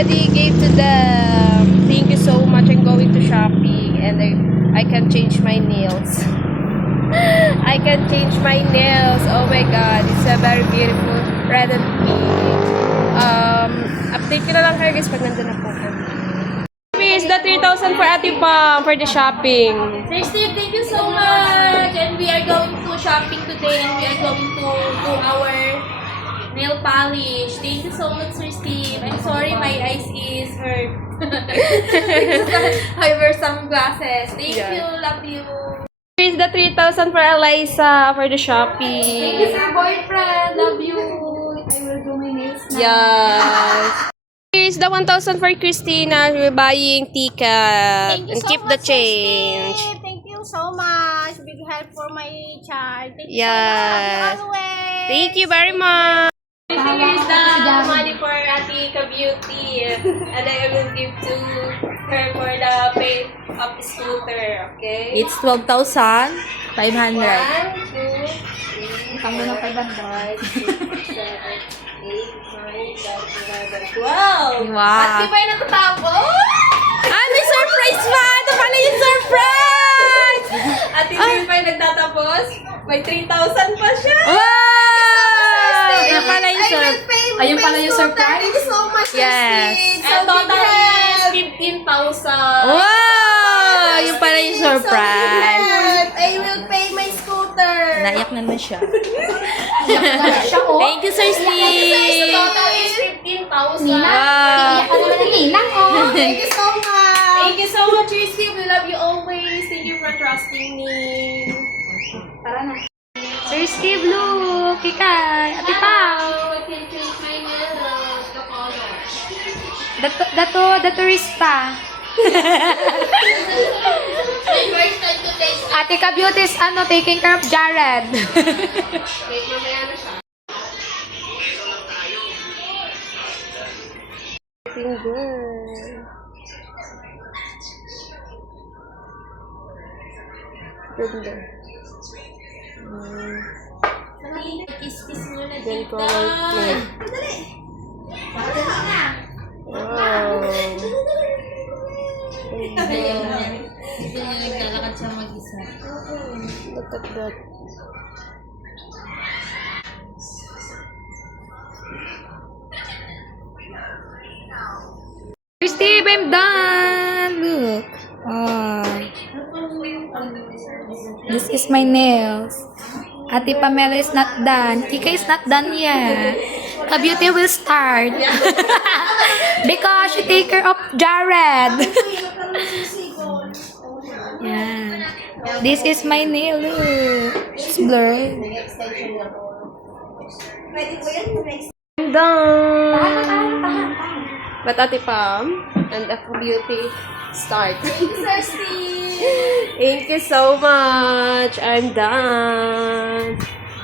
already gave to them. Thank you so much. I'm going to shopping and I can change my nails. I can change my nails. Oh my god, it's a very beautiful red and pink. Update ko na lang kayo guys pag nandun na po kami. Is the 3,000 for Ate Pam for the shopping. Sir Steve, thank you so much. And we are going to shopping today and we are going to do our nail polish. Thank you so much, Sir Steve. I'm sorry my eyes is hurt. I wear sunglasses. Thank you. Love you. Here's the 3,000 for Eliza for the shopping. Thank you, sir boyfriend. Love you. I will do my nails now. Yes. Here's the 1,000 for Christina. We're buying ticket. Thank you And so keep much, the change. Sir Steve. Thank you so much. Big help for my child. Thank you Yes. so much. Always. Thank you very much. Here's the money for Atika Beauty. And I will give to her for the pay of scooter. Okay? It's 12,500. 1, 2, 3, Tama ng 500. 6, 7, 8, 9, 10, 11, 12. Wow. At di ba yung natatapos? May surprise pa! Ito pala yung surprise! At hindi pa yung nagtatapos? May 3,000 pa siya! Wow! Yan pala yung surprise. Ayun pala yung surprise. Thank you so much, Yes. And total is 15,000. Wow! Yung pala yung surprise. I will pay my scooter. Naiyak naman siya. Thank you, Sir Steve! Total is 15,000. Wow! Thank you so much. Thank you so much, Sir Steve. We love you always. Thank you for trusting me. Tara na. Sir Steve, look! Kikay! Ate Pao! I can change my nails, the color. The turista. My first time to taste it. Ate Ka Beauty is taking care of Jared. Okay, mamaya na siya. Finger. Ganda. Kiss-kiss mo na Then dito. color plate. Wow. Dito niya naglalakad siya mag-isa. Look at that. Steve, I'm done. Look. This is my nails. Ate Pamela is not done. Kika is not done yet. Ka Beauty will start. Because she take care of Jared. Yeah. This is my nail. Look. It's blurred. I'm done. But Ate Pam and Ako Beauty start. Thank you so much. I'm done.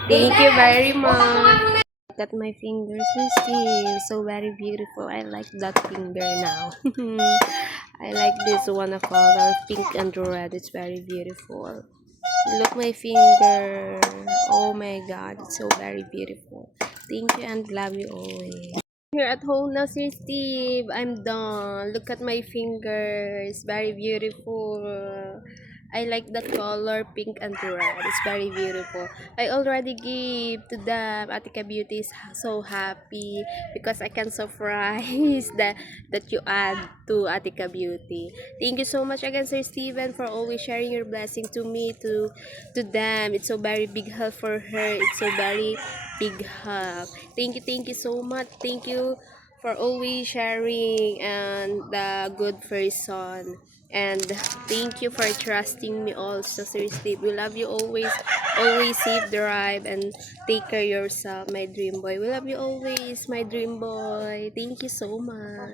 Thank you very much. Look at my fingers are still so very beautiful. I like that finger now. I like this one of color pink and red. It's very beautiful. Look my finger. Oh my god, it's so very beautiful. Thank you and love you always. Here at home now, Sir Steve. I'm done. Look at my fingers. Very beautiful. I like that color, pink and red. It's very beautiful. I already gave to them. Atika Beauty is so happy because I can surprise that you add to Atika Beauty. Thank you so much again, Sir Steven, for always sharing your blessing to me, to them. It's so very big help for her. It's so very big help. Thank you so much. Thank you for always sharing and the good person. And thank you for trusting me also, Sir Steve. We love you always. Always safe drive and take care of yourself, my dream boy. We love you always, my dream boy. Thank you so much.